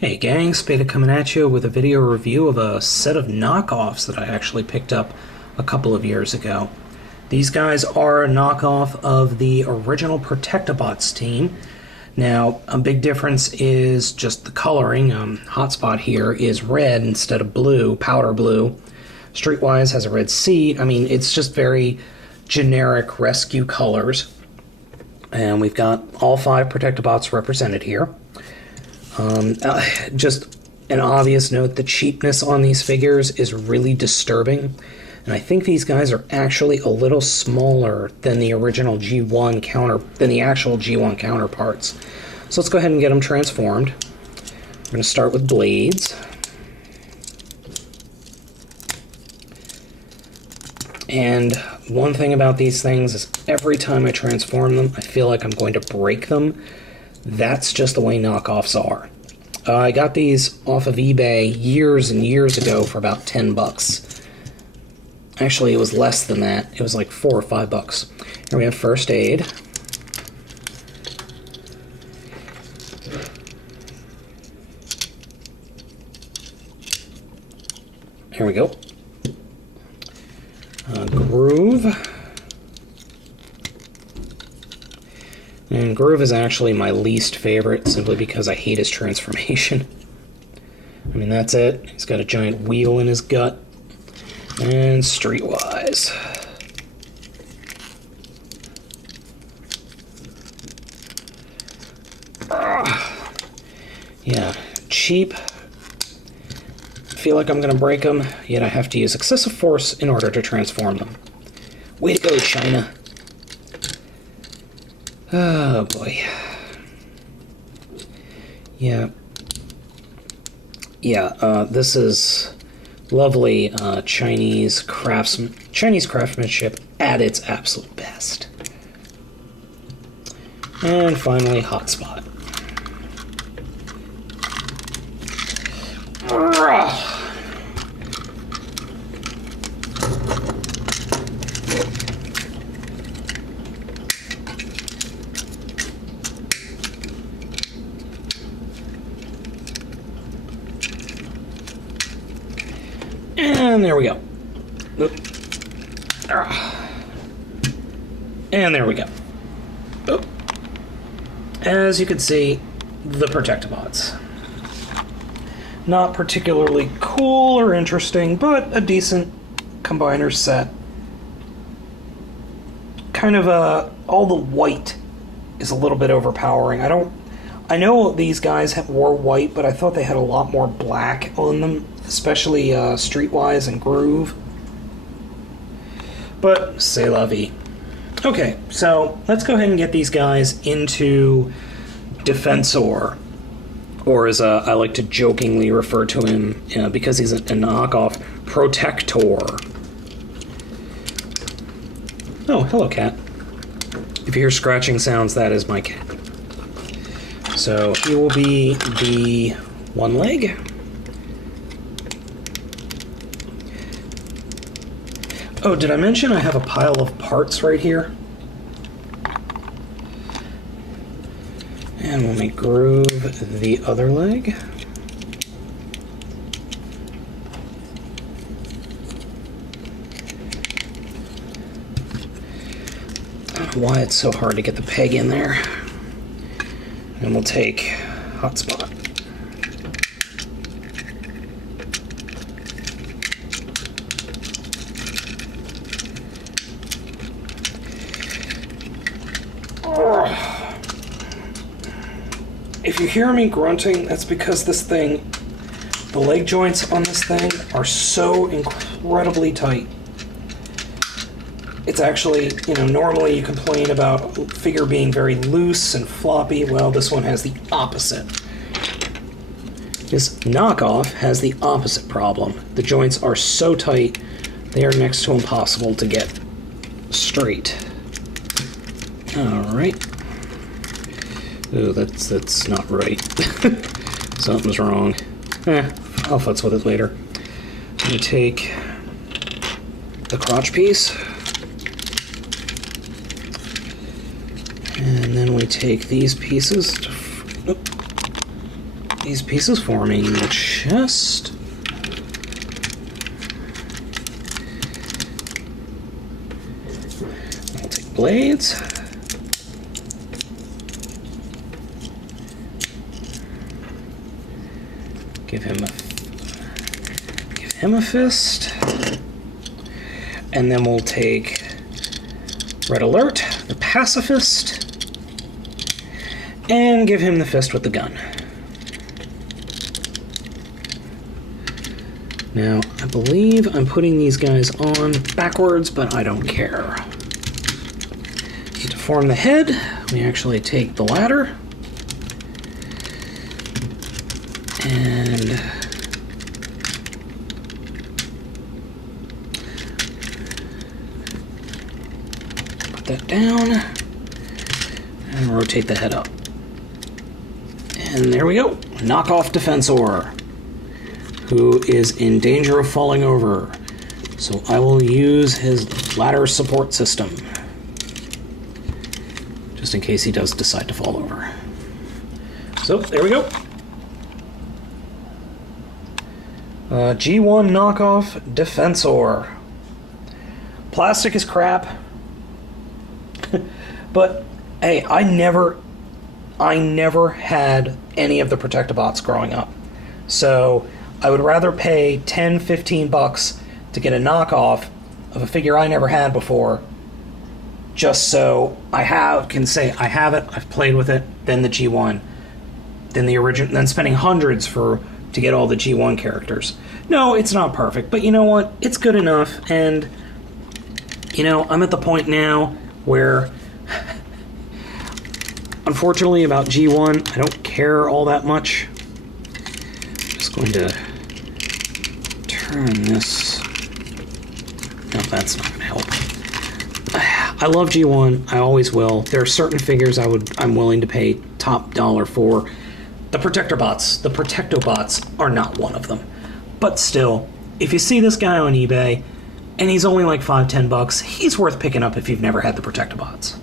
Hey gang, Spada coming at you with a video review of a set of knockoffs that I actually picked up a couple of years ago. These guys are a knockoff of the original Protectobots team. Now, a big difference is just the coloring. Hotspot here is red instead of blue, powder blue. Streetwise has a red seat. I mean, it's just very generic rescue colors. And we've got all 5 Protectobots represented here. Just an obvious note, the cheapness on these figures is really disturbing. And I think these guys are actually a little smaller than the original than the actual G1 counterparts. So let's go ahead and get them transformed. We're going to start with blades. And one thing about these things is every time I transform them, I feel like I'm going to break them. That's just the way knockoffs are. I got these off of eBay years and years ago for about 10 bucks. Actually, it was less than that. It was like 4 or 5 bucks. Here we have first aid. Here we go. Groove. And Groove is actually my least favorite, simply because I hate his transformation. I mean, that's it. He's got a giant wheel in his gut. And Streetwise. Yeah, cheap. Feel like I'm going to break them, yet I have to use excessive force in order to transform them. Way to go, China. Oh boy. Yeah. This is lovely Chinese craftsmanship at its absolute best. And finally, Hotspot. And there we go. And there we go. As you can see, the Protectobots. Not particularly cool or interesting, but a decent combiner set. Kind of all the white is a little bit overpowering. I know these guys wore white, but I thought they had a lot more black on them, especially Streetwise and Groove. But c'est la vie. Okay, so let's go ahead and get these guys into Defensor, or as I like to jokingly refer to him, because he's a knockoff, Protector. Oh, hello, cat. If you hear scratching sounds, that is my cat. So he will be the one leg. Oh, did I mention I have a pile of parts right here? And we'll make Groove the other leg. I don't know why it's so hard to get the peg in there. And we'll take Hotspot. If you hear me grunting, that's because the leg joints on this thing are so incredibly tight. It's actually, normally you complain about a figure being very loose and floppy. Well, this one has the opposite. This knockoff has the opposite problem. The joints are so tight, they are next to impossible to get straight. Alright. Ooh, that's not right. Something's wrong. I'll futz with it later. I'm going to take the crotch piece. And then we take these pieces to these pieces for me in the chest. I'll take blades. Give him a fist. And then we'll take Red Alert, the pacifist, and give him the fist with the gun. Now, I believe I'm putting these guys on backwards, but I don't care. To form the head, we actually take the ladder and put that down and rotate the head up. And there we go. Knock off Defensor, who is in danger of falling over. So I will use his ladder support system, just in case he does decide to fall over. So there we go. G1 knockoff Defensor. Plastic is crap, but hey, I never had any of the Protectobots growing up. So I would rather pay $10-15 to get a knockoff of a figure I never had before, just so I can say I have it, I've played with it, than the G1, than the original, than spending hundreds to get all the G1 characters. No, it's not perfect, but you know what? It's good enough, and you know, I'm at the point now where unfortunately about G1, I don't care all that much. I'm just going to turn this. No, that's not going to help. I love G1. I always will. There are certain figures I'm willing to pay top dollar for. The Protectobots. The Protectobots are not one of them. But still, if you see this guy on eBay and he's only like $5-10, he's worth picking up if you've never had the Protectobots.